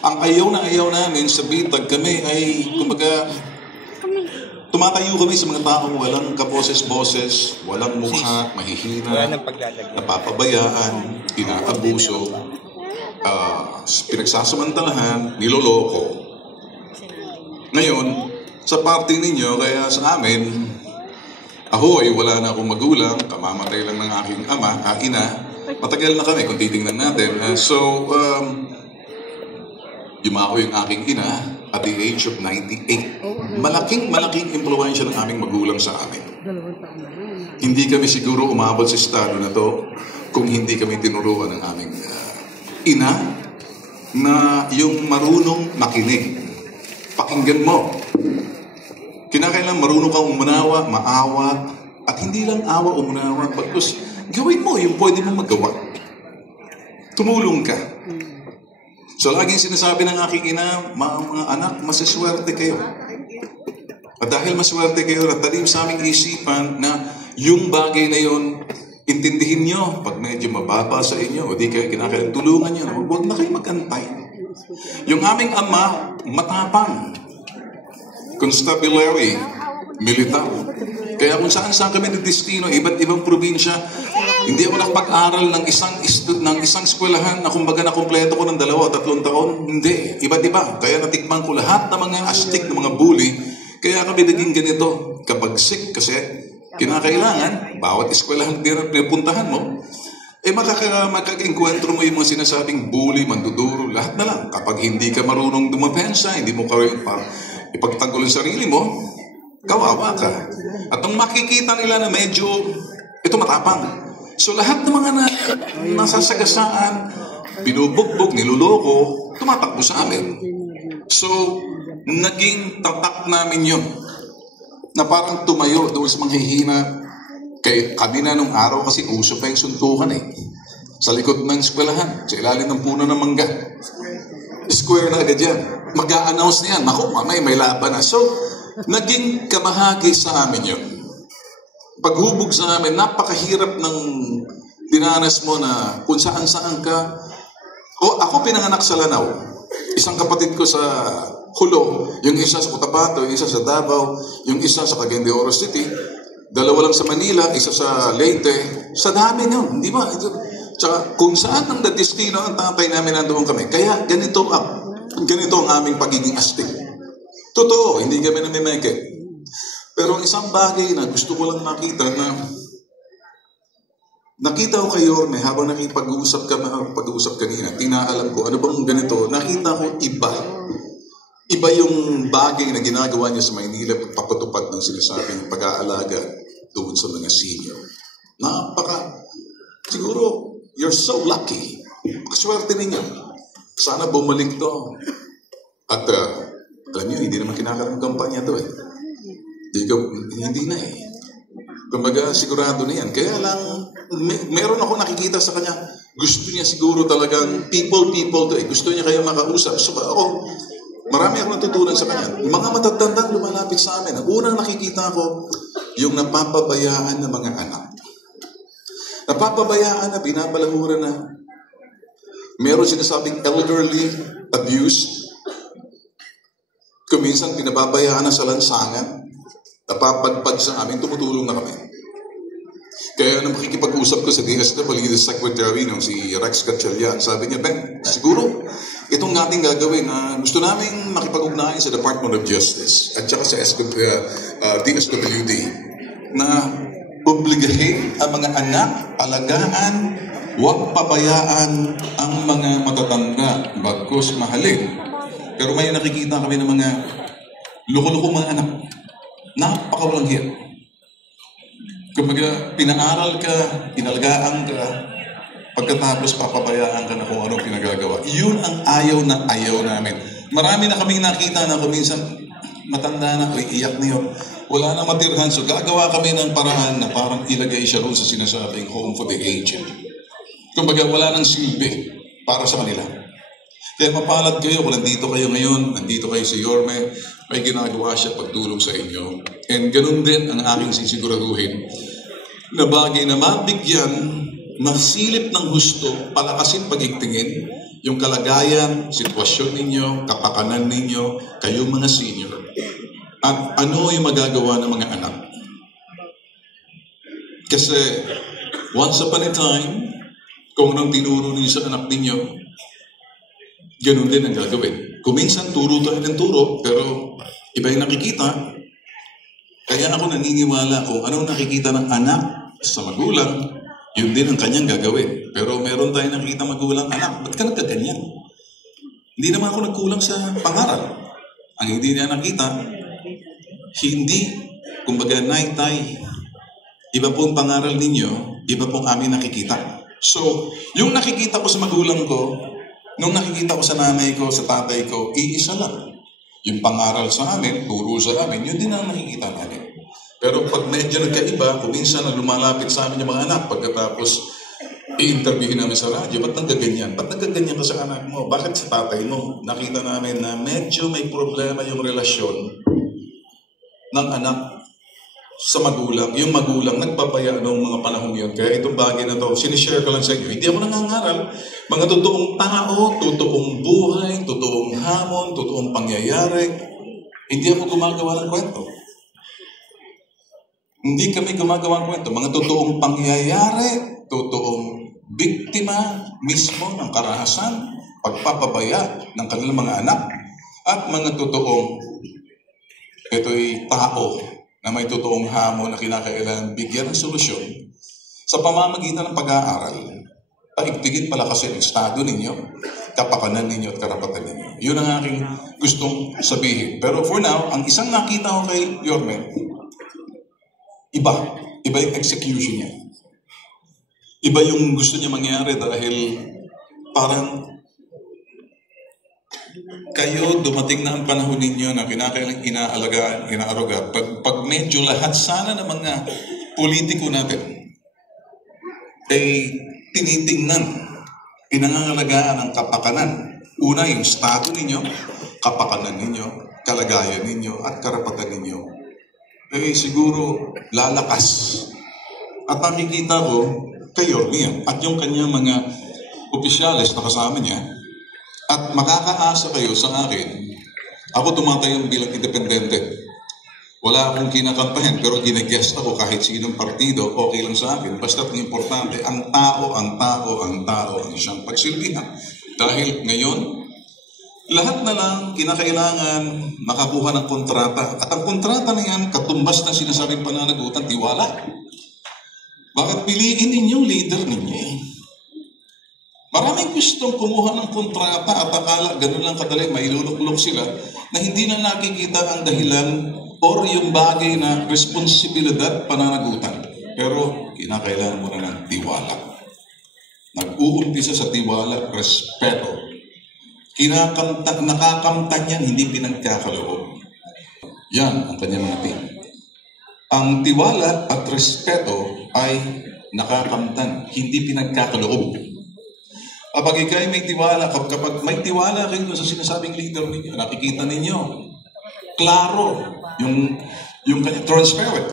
Ang ayaw na ayaw namin sa bitag kami ay, kumbaga, tumatayo kami sa mga taong walang kaboses-boses, walang mukha, mahihina, napapabayaan, inaabuso, pinagsasamantalahan, niloloko. Ngayon, sa parte ninyo, kaya sa amin, ahoy, wala na akong magulang, kamamatay lang ng aking ina, matagal na kami kung titingnan natin. Yumao yung aking ina at the age of 98. Malaking impluwensya ng aming magulang sa amin. Hindi kami siguro umabot sa estado na to kung hindi kami tinuruan ng aming ina na yung marunong makinig. Pakinggan mo. Kinakailangan marunong kang umunawa, maawa, at hindi lang awa umunawa, pagkus gawin mo yung pwede mong magawa. Tumulong ka. So laging sinasabi ng aking ina, mga anak, masaswerte kayo. At dahil maswerte kayo, natalim sa aming isipan na yung bagay na yun, intindihin nyo, pag medyo mababa sa inyo, o di kayo kinakailangan tulungan nyo, huwag na kayo magantay. Yung aming ama, matapang. Constabulary, militar. Kaya kung saan kami nagdestino, iba't ibang probinsya, hindi ako nakapag-aral ng isang eskwelahan na kumbaga na kumpleto ko ng 2 o 3 taon. Hindi, iba't iba. Kaya natikman ko lahat ng mga astig, ng mga bully. Kaya kami naging ganito. Kapag sick kasi, kinakailangan, bawat eskwelahan na pinupuntahan mo, makaka-enkwentro mo yung mga sinasabing bully, manduduro, lahat na lang. Kapag hindi ka marunong dumapensa, hindi mo ipagtanggol ang sarili mo, kawawa ka. At ang makikita nila na medyo, ito matapang. So lahat ng mga nasasagasaan, binubugbog, niluloko, tumatakbo sa amin. So, naging tatak namin yun. Na parang tumayo doon sa mga hihina. Kami na nung araw kasi uso pa yung suntukan sa likod ng eskwelahan, sa ilalim ng puno ng mangga. Square na agad yan. Mag-a-announce niyan, naku, mamay, may laban na. So, naging kamahagi sa amin yun. Paghubog sa amin, napakahirap ng dinanas mo na kung saan-saan ka. Ako pinanganak sa Lanao. Isang kapatid ko sa Hulo, yung isa sa Cotabato, yung isa sa Davao, yung isa sa Cagayan de Oro City, 2 lang sa Manila, isa sa Leyte. Sa dami yun, di ba? Tsaka kung saan ang destino ang tatay namin nandoon kami. Kaya ganito ang aming pagiging astig. Totoo, hindi kami namimeke. Pero isang bagay na gusto ko lang makita na nakita ko kayo, habang nakipag-uusap kanina, tinaalam ko, ano bang ganito, nakita ko iba. Iba yung bagay na ginagawa niya sa Maynila pagpapatupad ng sinasabing pag-aalaga doon sa mga senior. Siguro, you're so lucky. Pakaswerte ninyo. Sana bumalik to. At, alam niyo, hindi naman kinakaroon ng kampanya to Hindi na Kumbaga, sigurado na yan. Kaya lang, meron ako nakikita sa kanya, gusto niya siguro talagang people to Gusto niya kayo makausap. So ako, marami akong natutunan sa kanya. Mga matatandang lumalapit sa amin. Ang unang nakikita ko, yung napapabayaan ng mga anak. Napapabayaan na, binabalahuran na. Meron sinasabing elderly abuse. Kuminsan, pinababayaan na sa lansangan. Napapadpad sa amin, tumutulong na kami. Kaya nung makikipag-usap ko sa DSWD Secretary, si Rex Gatchalian, sabi niya, Ben, siguro, itong natin gagawin na gusto namin makipag-ugnayan sa Department of Justice at saka sa DSWD na obligahin ang mga anak, alagaan, huwag pabayaan ang mga matatanda, bagkus mahalin. Pero may nakikita kami ng mga loko-loko mga anak. Napakawalang hiya. Kumbaga, pinaaral ka, inalagaan ka, pagkatapos papabayaan ka na kung anong pinagagawa. Yun ang ayaw namin. Marami na kaming nakita na kuminsan matanda na, iyak na yun. Wala nang matirhan. So gagawa kami ng paraan na parang ilagay siya roon sa sinasabing home for the aged. Kumbaga, wala nang silbi para sa kanila. Kaya mapalad kayo kung nandito kayo ngayon, nandito kayo sa Yorme, may ginagawa siya pagtulong sa inyo. And ganun din ang aking sisiguraduhin na bagay na mabigyan, masilip ng husto, palakasin pagigtingin, yung kalagayan, sitwasyon ninyo, kapakanan ninyo, kayong mga senior, at ano yung magagawa ng mga anak. Kasi, once upon a time, kung anong tinuro ninyo sa anak ninyo, ganun din ang gagawin. Kung minsan, turo tayo ng turo, pero iba yung nakikita. Kaya ako naniniwala kung anong nakikita ng anak sa magulang, yun din ang kanyang gagawin. Pero meron tayong nakikita magulang, anak, ba't ka nagkaganyan? Hindi naman ako nagkulang sa pangaral. Ang hindi niya nakita, hindi, kumbaga, naitay, iba pong pangaral ninyo, iba pong amin nakikita. So, yung nakikita ko sa magulang ko, nung nakikita ko sa nanay ko, sa tatay ko, iisa lang. Yung pangaral sa amin, turo sa amin, yun din ang nakikita namin. Pero pag medyo nagkaiba, kung minsan na lumalapit sa amin yung mga anak, pagkatapos i-interviewin namin sa radyo, ba't nagkaganyan? Ba't nagkaganyan ka sa anak mo? Bakit sa tatay mo? Nakita namin na medyo may problema yung relasyon ng anak sa magulang. Yung magulang, nagpapaya noong mga panahon yun. Kaya itong bagay na to, sinishare ko lang sa inyo. Hindi ako nangangaral. Mga totoong tao, totoong buhay, totoong hamon, totoong pangyayari. Hindi ako gumagawa ng kwento. Hindi kami gumagawa ng kwento. Mga totoong pangyayari, totoong biktima mismo ng karahasan, pagpapabaya ng kanilang mga anak, at mga totoong ito'y tao na may totoong hamon na kinakailangan bigyan ng solusyon sa pamamagitan ng pag-aaral. Paigtigin pala kasi ang estado ninyo, kapakanan ninyo at karapatan ninyo. Yun ang aking gustong sabihin. Pero for now, ang isang nakita ko kay Yorme, iba yung execution niya. Iba yung gusto niya mangyari dahil parang kayo, dumating na ang panahon ninyo na kinakailang inaalagaan, inaaruga. Pag medyo lahat sana ng mga politiko natin ay tinitingnan, pinangangalagaan ang kapakanan. Una, yung estado ninyo, kapakanan ninyo, kalagayan ninyo, at karapatan ninyo. Eh siguro lalakas. At nakikita ko kay Yorme at yung kanyang mga opisyales na kasama niya, at makakaasa kayo sa akin, ako tumatayong bilang independente. Wala akong kinakampahan, pero ginagest ako kahit sinong partido, okay lang sa akin. Basta't importante, ang tao ang siyang pagsilbihan. Dahil ngayon, lahat na lang kinakailangan makakuha ng kontrata. At ang kontrata na yan, katumbas ng sinasabing pananagutan, tiwala. Bakit piliin ninyong leader ninyo? Maraming gustong kumuha ng kontrata at akala ganun lang kadali, mailuluklok sila na hindi na nakikita ang dahilan or yung bagay na responsibilidad, pananagutan. Pero kinakailangan mo na ng tiwala. Nag-uumpisa sa tiwala, respeto. Nakakamtan yan, hindi pinagkakaloob. Yan ang kanyang mga team. Ang tiwala at respeto ay nakakamtan, hindi pinagkakaloob. Kapag ikay may tiwala, kapag may tiwala kayo sa sinasabing leader ninyo, nakikita ninyo, klaro, yung kanya transparent.